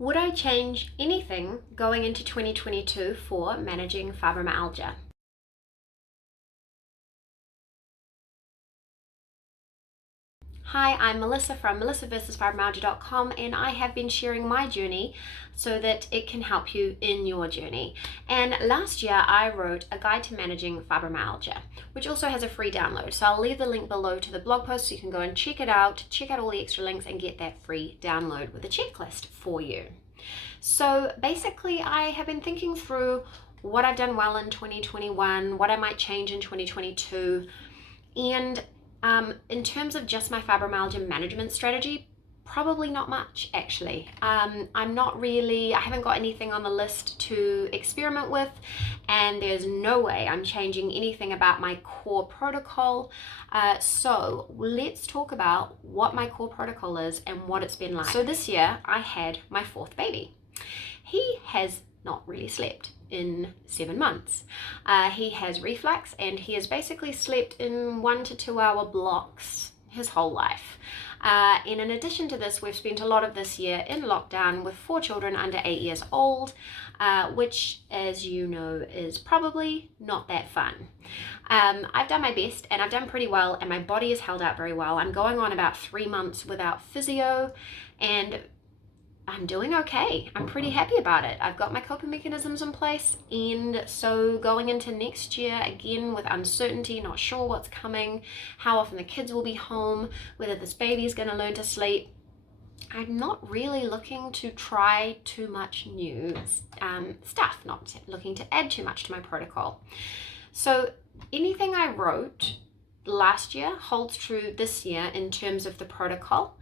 Would I change anything going into 2022 for managing fibromyalgia? Hi, I'm Melissa from melissaversusfibromyalgia.com, and I have been sharing my journey so that it can help you in your journey. And last year I wrote a guide to managing fibromyalgia, which also has a free download. So I'll leave the link below to the blog post so you can go and check out all the extra links and get that free download with a checklist for you. So basically I have been thinking through what I've done well in 2021, what I might change in 2022, and in terms of just my fibromyalgia management strategy, probably not much actually. I haven't got anything on the list to experiment with, and there's no way I'm changing anything about my core protocol. So let's talk about what my core protocol is and what it's been like. So this year I had my fourth baby. He has not really slept in 7 months. He has reflux, and he has basically slept in 1 to 2 hour blocks his whole life. And in addition to this, we've spent a lot of this year in lockdown with 4 children under 8 years old, which, as you know, is probably not that fun. I've done my best and I've done pretty well, and my body has held out very well. I'm going on about 3 months without physio, and I'm doing okay. I'm pretty happy about it. I've got my coping mechanisms in place, and so going into next year, again with uncertainty, not sure what's coming, how often the kids will be home, whether this baby is going to learn to sleep, I'm not really looking to try too much new stuff, not looking to add too much to my protocol. So anything I wrote last year holds true this year in terms of the protocol.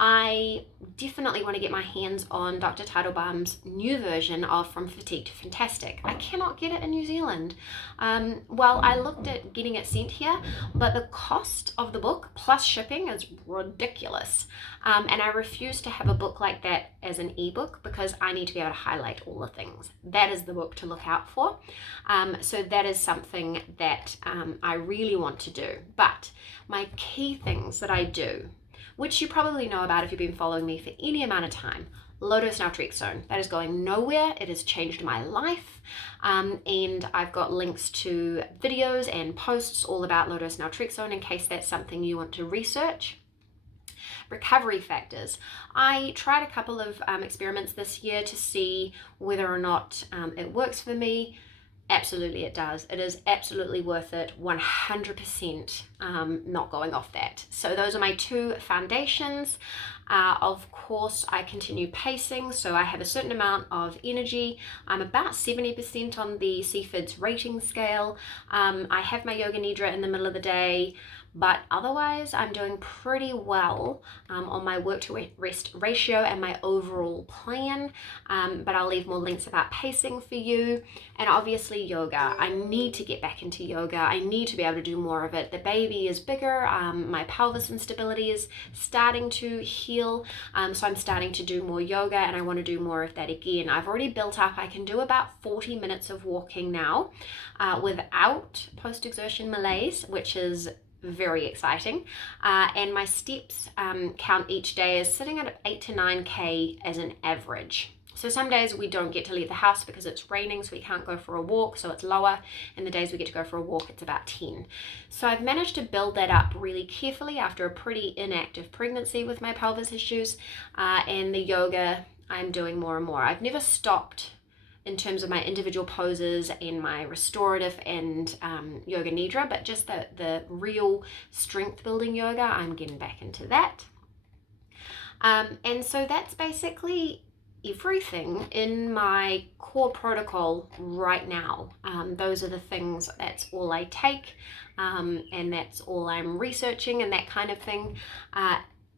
I definitely want to get my hands on Dr. Teitelbaum's new version of From Fatigue to Fantastic. I cannot get it in New Zealand. Well, I looked at getting it sent here, but the cost of the book plus shipping is ridiculous. And I refuse to have a book like that as an ebook because I need to be able to highlight all the things. That is the book to look out for. So that is something that I really want to do. But my key things that I do, which you probably know about if you've been following me for any amount of time, low-dose naltrexone. That is going nowhere. It has changed my life. And I've got links to videos and posts all about low-dose naltrexone in case that's something you want to research. Recovery factors. I tried a couple of experiments this year to see whether or not it works for me. Absolutely it does. It is absolutely worth it. 100% not going off that. So those are my 2 foundations. Of course, I continue pacing, so I have a certain amount of energy. I'm about 70% on the CFIDS rating scale. I have my yoga nidra in the middle of the day, but otherwise I'm doing pretty well on my work to rest ratio and my overall plan. But I'll leave more links about pacing for you. And obviously yoga. I need to get back into yoga. I need to be able to do more of it. The baby is bigger. My pelvis instability is starting to heal. So I'm starting to do more yoga, and I want to do more of that again. I've already built up. I can do about 40 minutes of walking now without post-exertion malaise, which is very exciting. And my steps count each day is sitting at 8 to 9K as an average. So some days we don't get to leave the house because it's raining, so we can't go for a walk, so it's lower. And the days we get to go for a walk, it's about 10. So I've managed to build that up really carefully after a pretty inactive pregnancy with my pelvis issues. And the yoga, I'm doing more and more. I've never stopped in terms of my individual poses and my restorative and yoga nidra, but just the real strength building yoga, I'm getting back into that. And so that's basically everything in my core protocol right now. Those are the things, that's all I take, and that's all I'm researching and that kind of thing.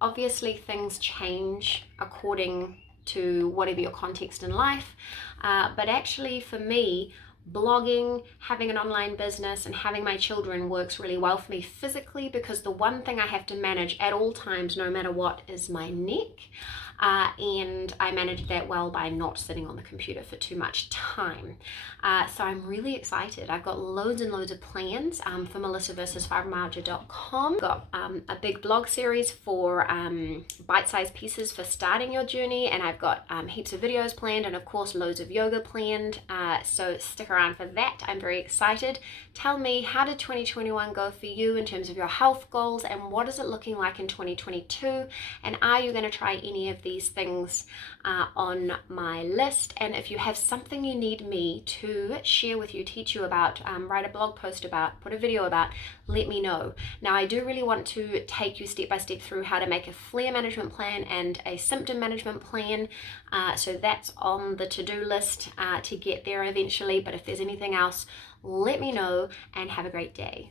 Obviously things change according to whatever your context in life, but actually for me, blogging, having an online business, and having my children works really well for me physically, because the one thing I have to manage at all times, no matter what, is my neck. and I managed that well by not sitting on the computer for too much time. So I'm really excited. I've got loads and loads of plans for melissaversusfibromyalgia.com. Got a big blog series for bite-sized pieces for starting your journey, and I've got heaps of videos planned, and of course loads of yoga planned. So stick around for that. I'm very excited. Tell me, how did 2021 go for you in terms of your health goals, and what is it looking like in 2022? And are you going to try any of these things on my list? And if you have something you need me to share with you, teach you about, write a blog post about, put a video about, let me know. Now, I do really want to take you step by step through how to make a flare management plan and a symptom management plan. So that's on the to-do list to get there eventually. But if there's anything else, let me know, and have a great day.